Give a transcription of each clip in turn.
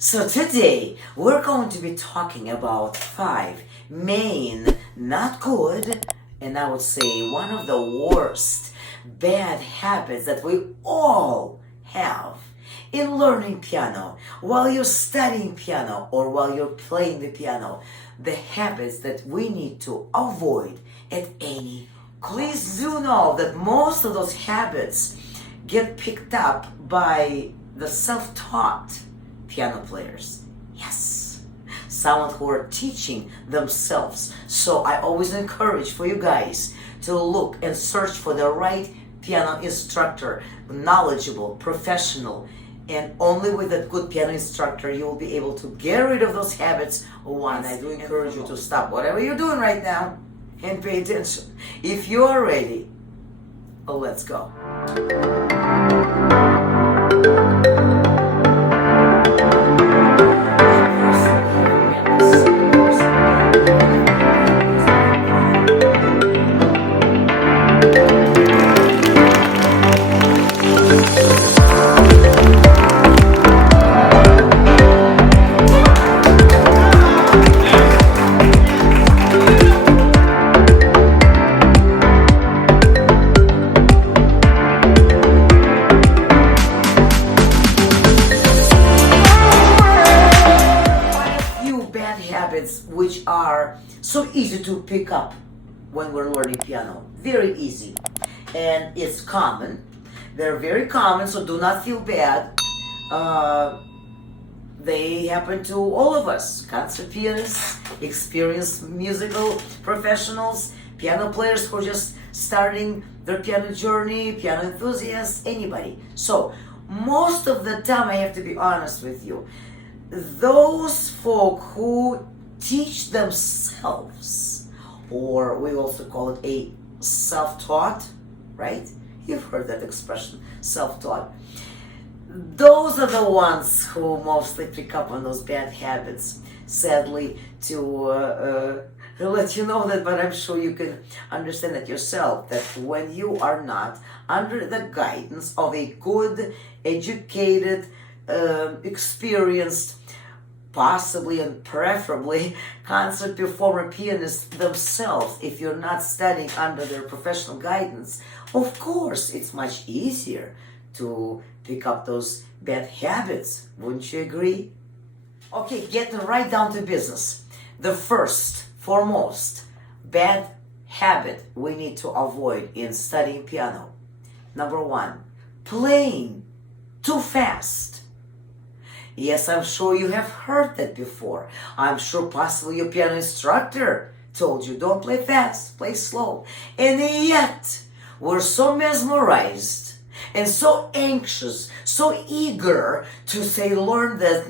So today we're going to be talking about 5 main, not good, and I would say one of the worst bad habits that we all have in learning piano, while you're studying piano or while you're playing the piano, the habits that we need to avoid at any cost. Please do know that most of those habits get picked up by the self-taught piano players. Yes, someone who are teaching themselves. So I always encourage for you guys to look and search for the right piano instructor, knowledgeable, professional, and only with a good piano instructor you will be able to get rid of those habits once. And I do encourage you to stop whatever you're doing right now and pay attention. If you are ready, let's go. Which are so easy to pick up when we're learning piano. Very easy. And it's common. They're very common, so do not feel bad. They happen to all of us. Concert pianists, experienced musical professionals, piano players who are just starting their piano journey, piano enthusiasts, anybody. So, most of the time, I have to be honest with you, those folk who teach themselves, or we also call it a self-taught, right? You've heard that expression, self-taught. Those are the ones who mostly pick up on those bad habits. Sadly, to let you know that, but I'm sure you can understand that yourself, that when you are not under the guidance of a good, educated, experienced, possibly and preferably concert performer pianists themselves, if you're not studying under their professional guidance, of course it's much easier to pick up those bad habits. Wouldn't you agree? Okay, getting right down to business. The first, foremost, bad habit we need to avoid in studying piano. Number 1, playing too fast. Yes, I'm sure you have heard that before. I'm sure possibly your piano instructor told you, don't play fast, play slow. And yet, we're so mesmerized and so anxious, so eager to say, learn that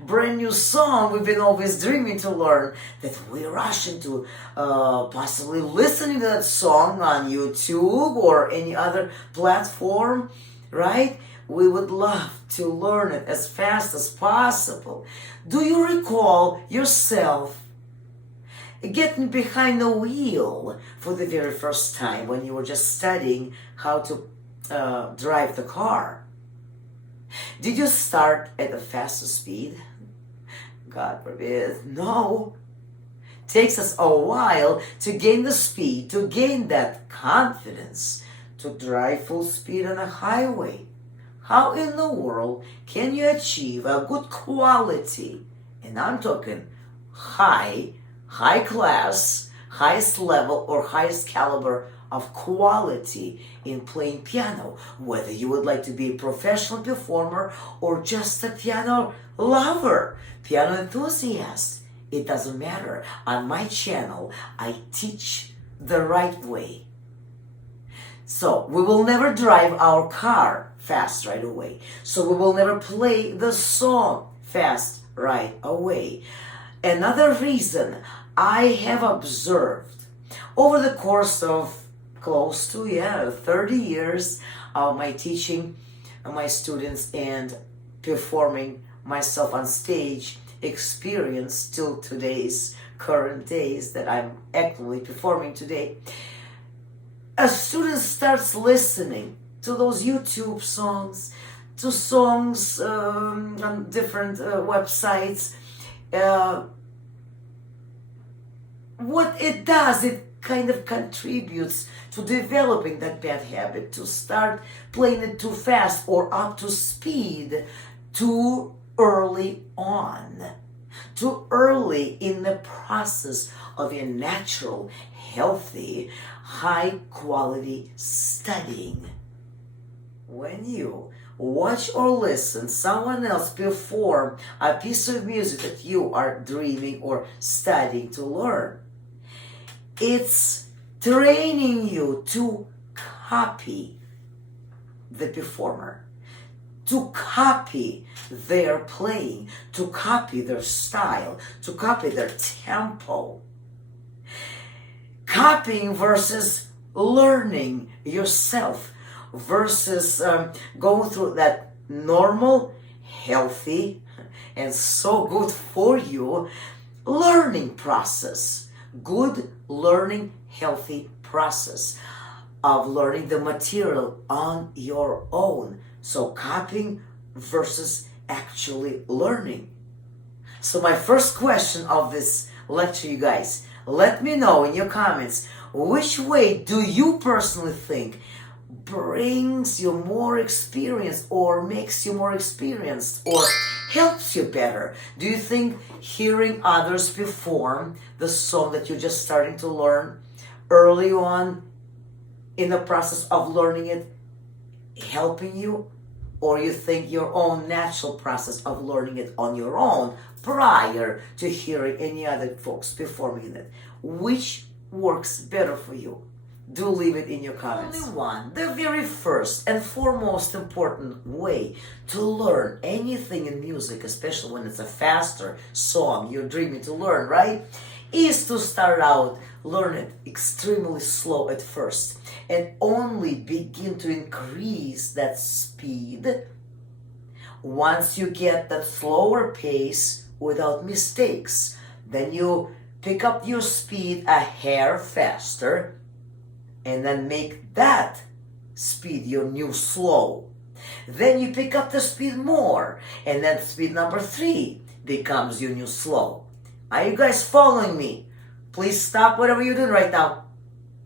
brand new song we've been always dreaming to learn, that we rush into possibly listening to that song on YouTube or any other platform, right? We would love to learn it as fast as possible. Do you recall yourself getting behind the wheel for the very first time when you were just studying how to drive the car? Did you start at a faster speed? God forbid. No. It takes us a while to gain the speed, to gain that confidence, to drive full speed on a highway. How in the world can you achieve a good quality, and I'm talking high class, highest level or highest caliber of quality in playing piano, whether you would like to be a professional performer or just a piano lover, piano enthusiast? It doesn't matter. On my channel, I teach the right way. So we will never drive our car fast right away. So we will never play the song fast right away. Another reason I have observed over the course of close to 30 years of my teaching my students and performing myself on stage experience till today's current days that I'm actively performing today. A student starts listening to those YouTube songs, to songs on different websites. What it does, it kind of contributes to developing that bad habit, to start playing it too fast or up to speed too early on, too early in the process of your natural, healthy, high quality studying. When you watch or listen someone else perform a piece of music that you are dreaming or studying to learn, it's training you to copy the performer, to copy their playing, to copy their style, to copy their tempo. Copying versus learning yourself, versus going through that normal, healthy, and so good for you learning process. Good learning, healthy process of learning the material on your own. So copying versus actually learning. So my first question of this lecture, you guys, let me know in your comments, which way do you personally think brings you more experience or makes you more experienced or helps you better? Do you think hearing others perform the song that you're just starting to learn early on in the process of learning it helping you? Or you think your own natural process of learning it on your own prior to hearing any other folks performing it? Which works better for you? Do leave it in your comments. Only one, the very first and foremost important way to learn anything in music, especially when it's a faster song you're dreaming to learn, right, is to start out, learn it extremely slow at first, and only begin to increase that speed once you get that slower pace without mistakes. Then you pick up your speed a hair faster, and then make that speed your new slow. Then you pick up the speed more, and then speed number 3 becomes your new slow. Are you guys following me? Please stop whatever you're doing right now.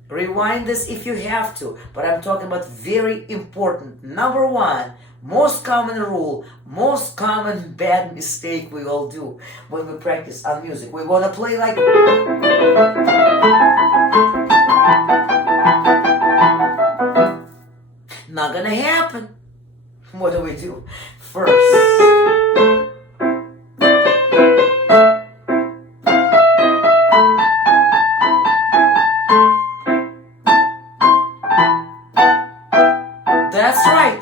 Rewind this if you have to, but I'm talking about very important, number 1, most common rule, most common bad mistake we all do when we practice on music. We want to play like... Not gonna happen. What do? First, that's right.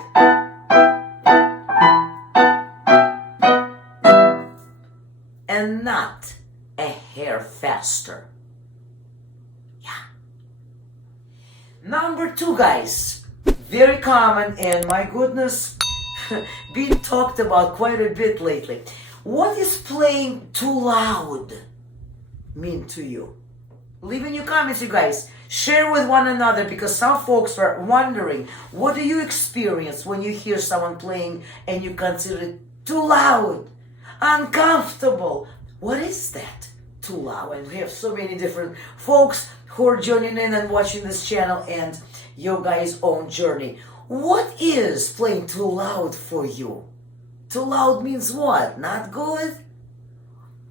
And not a hair faster. Yeah. Number 2, guys. Very common, and my goodness, being talked about quite a bit lately. What is playing too loud mean to you? Leave in your comments, you guys. Share with one another, because some folks are wondering, what do you experience when you hear someone playing and you consider it too loud, uncomfortable? What is that? Too loud. And we have so many different folks who are joining in and watching this channel and your guys' own journey. What is playing too loud for you? Too loud means what? Not good?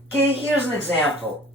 Okay, here's an example.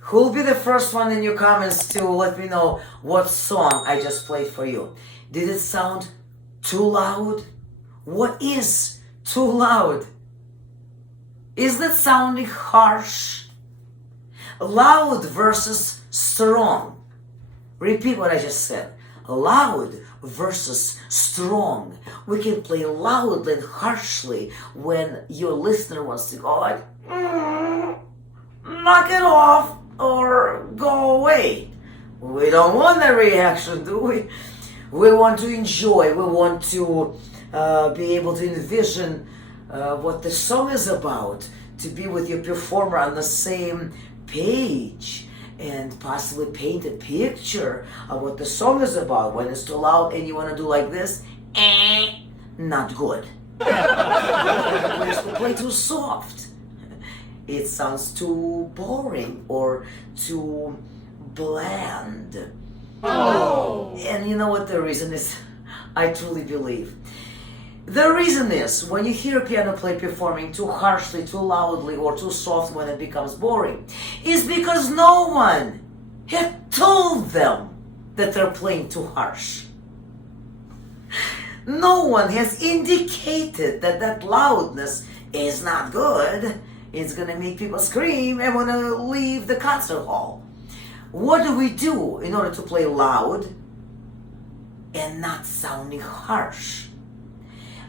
Who'll be the first one in your comments to let me know what song I just played for you? Did it sound too loud? What is too loud? Is that sounding harsh? Loud versus strong. Repeat what I just said. Loud versus strong. We can play loudly and harshly when your listener wants to go like, knock it off or go away. We don't want that reaction, do we? We want to enjoy. We want to be able to envision what the song is about, to be with your performer on the same page and possibly paint a picture of what the song is about. When it's too loud and you want to do like this, not good. Play too soft. It sounds too boring or too bland. Oh. And you know what the reason is? I truly believe. The reason is, when you hear a piano player performing too harshly, too loudly, or too soft when it becomes boring, is because no one had told them that they're playing too harsh. No one has indicated that that loudness is not good. It's going to make people scream and want to leave the concert hall. What do we do in order to play loud and not sounding harsh?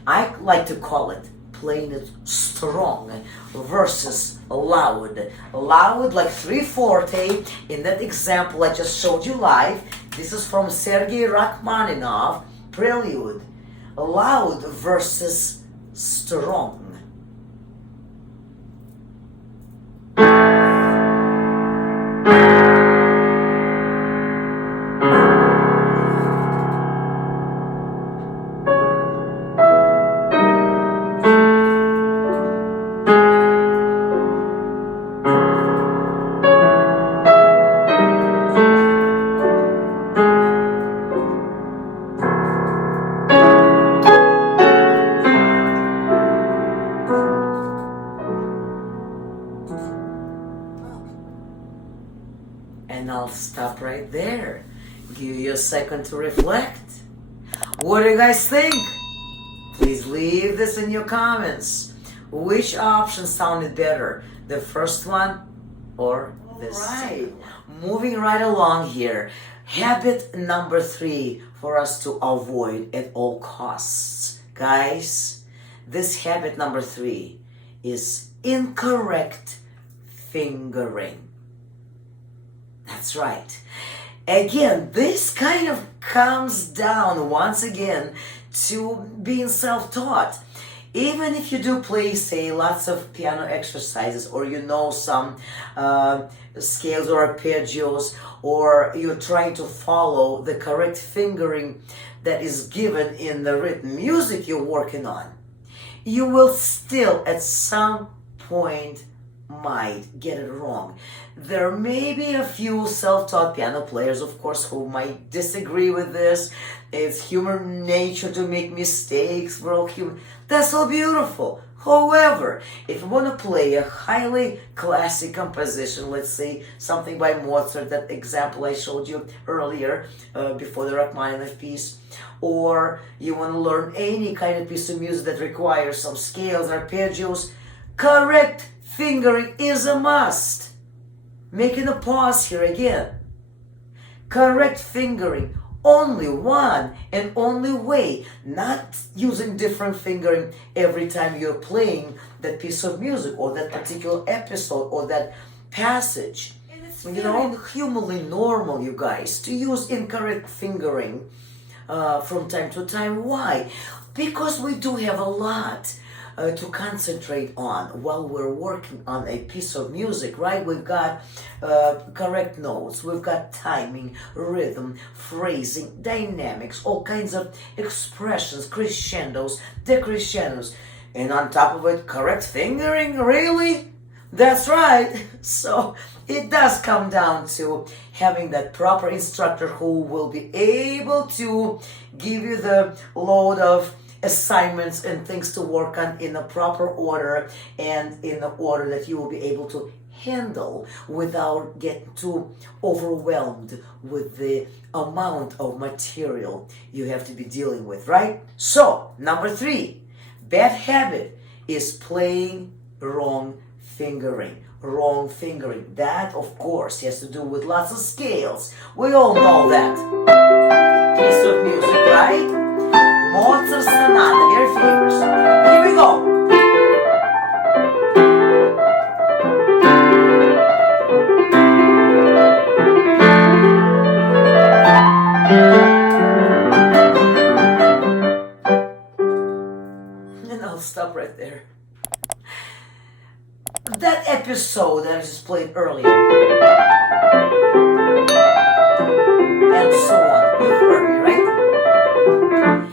I like to call it playing it strong versus loud. Loud like 3/4 in that example I just showed you live. This is from Sergei Rachmaninov, Prelude. Loud versus strong. And I'll stop right there. Give you a second to reflect. What do you guys think? Please leave this in your comments. Which option sounded better? The first one or this? Right. Moving right along here. Habit number 3 for us to avoid at all costs. Guys, this habit number 3 is incorrect fingering. That's right. Again, this kind of comes down once again to being self-taught. Even if you do play, say, lots of piano exercises, or you know some scales or arpeggios, or you're trying to follow the correct fingering that is given in the written music you're working on, you will still at some point might get it wrong. There may be a few self-taught piano players, of course, who might disagree with this. It's human nature to make mistakes. We're all human. That's so beautiful. However, if you want to play a highly classic composition, let's say something by Mozart, that example I showed you earlier before the Rachmaninoff piece, or you want to learn any kind of piece of music that requires some scales, arpeggios, correct fingering is a must. Making a pause here again. Correct fingering, only one and only way, not using different fingering every time you're playing that piece of music or that particular episode or that passage. And it's humanly normal, you guys, to use incorrect fingering from time to time. Why? Because we do have a lot to concentrate on while we're working on a piece of music, right? We've got correct notes, we've got timing, rhythm, phrasing, dynamics, all kinds of expressions, crescendos, decrescendos, and on top of it, correct fingering, really? That's right. So it does come down to having that proper instructor who will be able to give you the load of assignments and things to work on in a proper order and in the order that you will be able to handle without getting too overwhelmed with the amount of material you have to be dealing with, right? So, number 3, bad habit is playing wrong fingering. Wrong fingering. That, of course, has to do with lots of scales. We all know that. Piece of music, right? Mozart Sonata, very famous. Here we go. And I'll stop right there. That episode that I just played earlier, and so on, you heard me, right?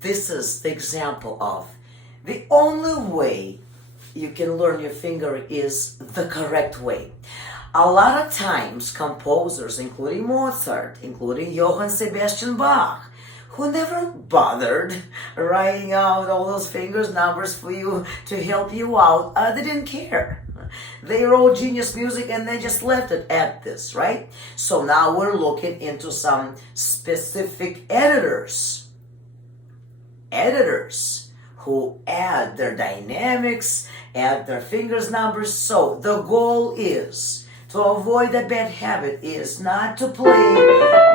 This is the example of the only way you can learn your finger is the correct way. A lot of times, composers, including Mozart, including Johann Sebastian Bach, who never bothered writing out all those fingers numbers for you to help you out, they didn't care. They wrote genius music and they just left it at this, right? So now we're looking into some specific editors. Editors who add their dynamics, add their fingers numbers. So the goal is to avoid a bad habit is not to play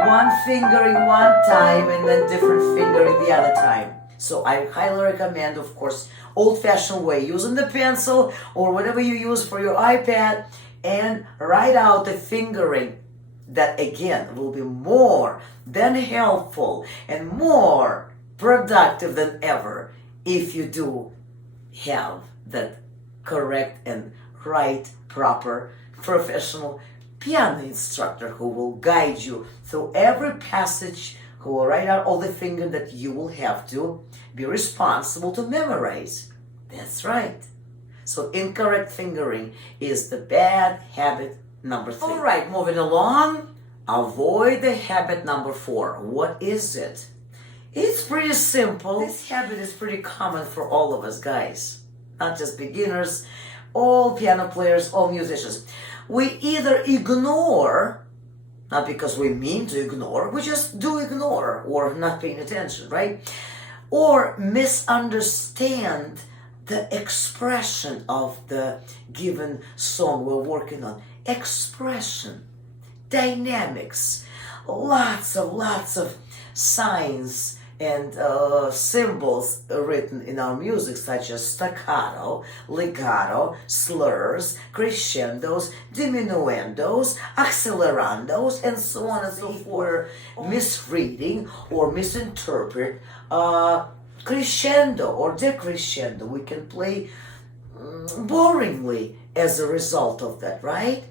one fingering one time and then different fingering the other time. So I highly recommend, of course, old-fashioned way, using the pencil or whatever you use for your iPad and write out the fingering. That again will be more than helpful and more productive than ever if you do have that correct and right, proper, professional piano instructor who will guide you through every passage, who will write out all the fingers that you will have to be responsible to memorize. That's right. So incorrect fingering is the bad habit number 3. All right, moving along. Avoid the habit number 4. What is it? It's pretty simple. This habit is pretty common for all of us, guys. Not just beginners, all piano players, all musicians. We either ignore, not because we mean to ignore, we just do ignore or not paying attention, right? Or misunderstand the expression of the given song we're working on. Expression, dynamics, lots of signs and symbols written in our music, such as staccato, legato, slurs, crescendos, diminuendos, accelerandos, and so on and so forth. Misreading or misinterpret crescendo or decrescendo. We can play boringly as a result of that, right?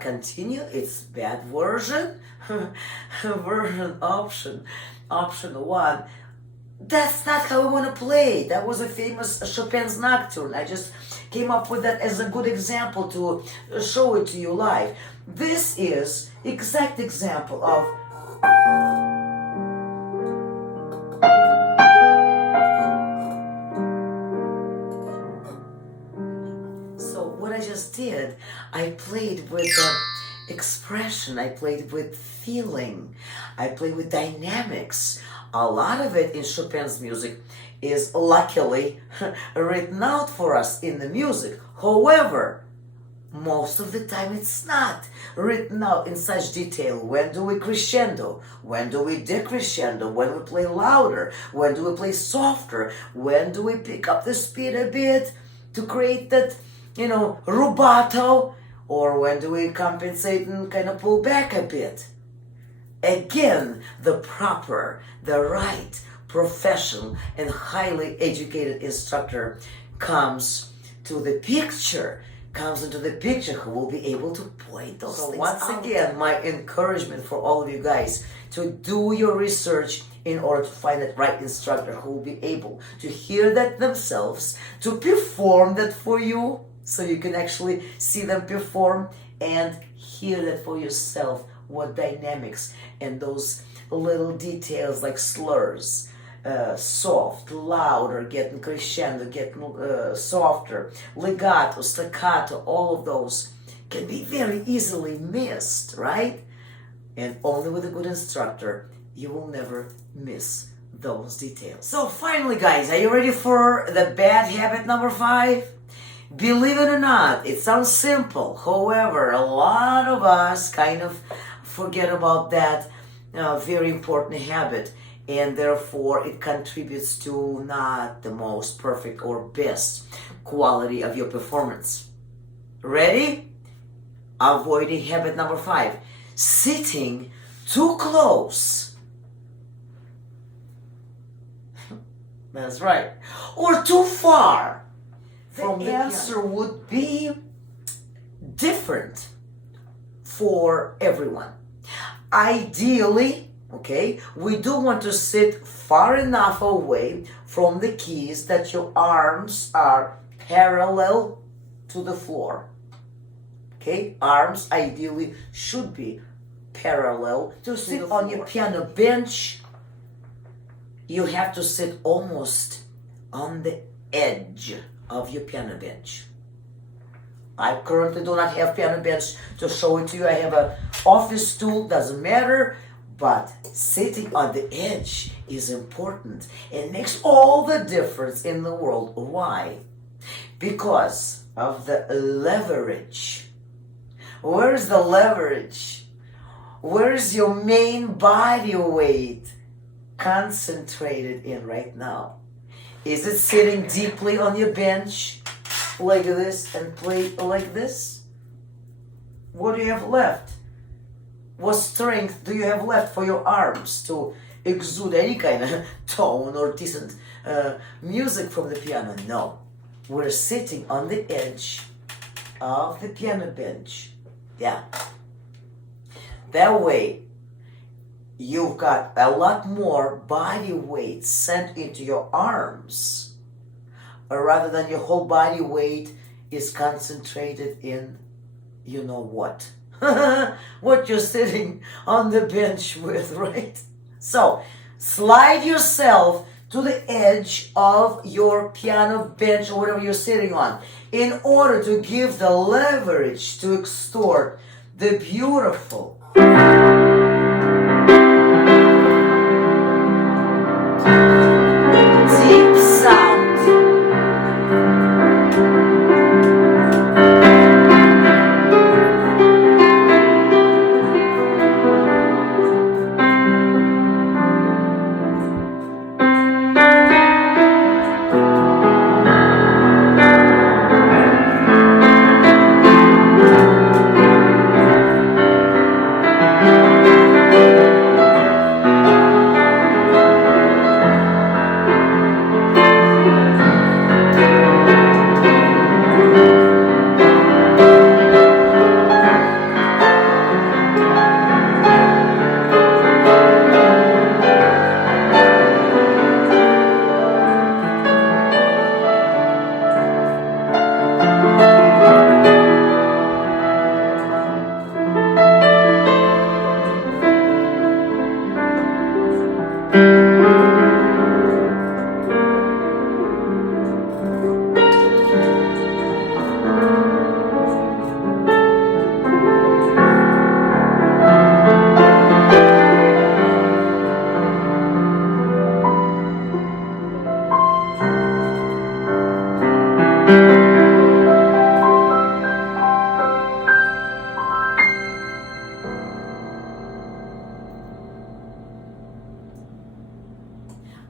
Continue, it's bad version. Version option 1. That's not how we want to play. That was a famous Chopin's Nocturne. I just came up with that as a good example to show it to you live. This is exact example of did. I played with expression, I played with feeling, I played with dynamics. A lot of it in Chopin's music is luckily written out for us in the music. However, most of the time it's not written out in such detail. When do we crescendo? When do we decrescendo? When we play louder? When do we play softer? When do we pick up the speed a bit to create that, rubato? Or when do we compensate and kind of pull back a bit? Again, the right, professional, and highly educated instructor comes into the picture, who will be able to point those things once out. Again, my encouragement for all of you guys to do your research in order to find that right instructor who will be able to hear that themselves, to perform that for you, so you can actually see them perform and hear that for yourself, what dynamics and those little details like slurs soft, louder, getting crescendo, getting softer, legato, staccato, all of those can be very easily missed, right? And only with a good instructor, you will never miss those details. So finally, guys, are you ready for the bad habit number 5? Believe it or not, it sounds simple. However, a lot of us kind of forget about that very important habit, and therefore it contributes to not the most perfect or best quality of your performance. Ready? Avoiding habit number 5. Sitting too close. That's right. Or too far. The answer would be different for everyone. Ideally, okay, we do want to sit far enough away from the keys that your arms are parallel to the floor. Okay, arms ideally should be parallel. To sit on your piano bench, you have to sit almost on the edge of your piano bench. I currently do not have piano bench to show it to you. I have an office stool, doesn't matter, but sitting on the edge is important and makes all the difference in the world. Why? Because of the leverage. Where's the leverage? Where's your main body weight concentrated in right now? Is it sitting deeply on your bench like this and play like this? What do you have left? What strength do you have left for your arms to exude any kind of tone or decent music from the piano? No. We're sitting on the edge of the piano bench. Yeah. That way, you've got a lot more body weight sent into your arms, rather than your whole body weight is concentrated in you know what. What you're sitting on the bench with, right? So, slide yourself to the edge of your piano bench or whatever you're sitting on in order to give the leverage to extort the beautiful deep sound.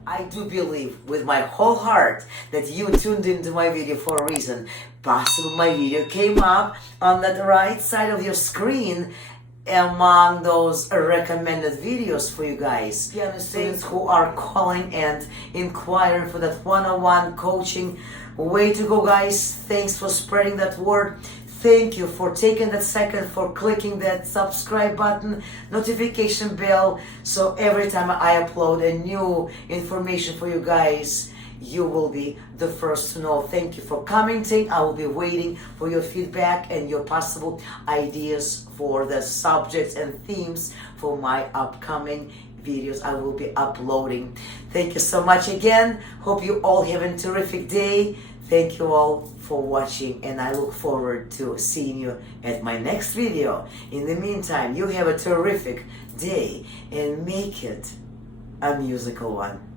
I do believe with my whole heart that you tuned into my video for a reason. Possibly my video came up on the right side of your screen among those recommended videos for you guys. Piano students who are calling and inquiring for that one-on-one coaching. Way to go, guys. Thanks for spreading that word. Thank you for taking that second, for clicking that subscribe button, notification bell, so every time I upload a new information for you guys, you will be the first to know. Thank you for commenting. I will be waiting for your feedback and your possible ideas for the subjects and themes for my upcoming videos I will be uploading. Thank you so much again. Hope you all have a terrific day. Thank you all for watching, and I look forward to seeing you at my next video. In the meantime, you have a terrific day and make it a musical one.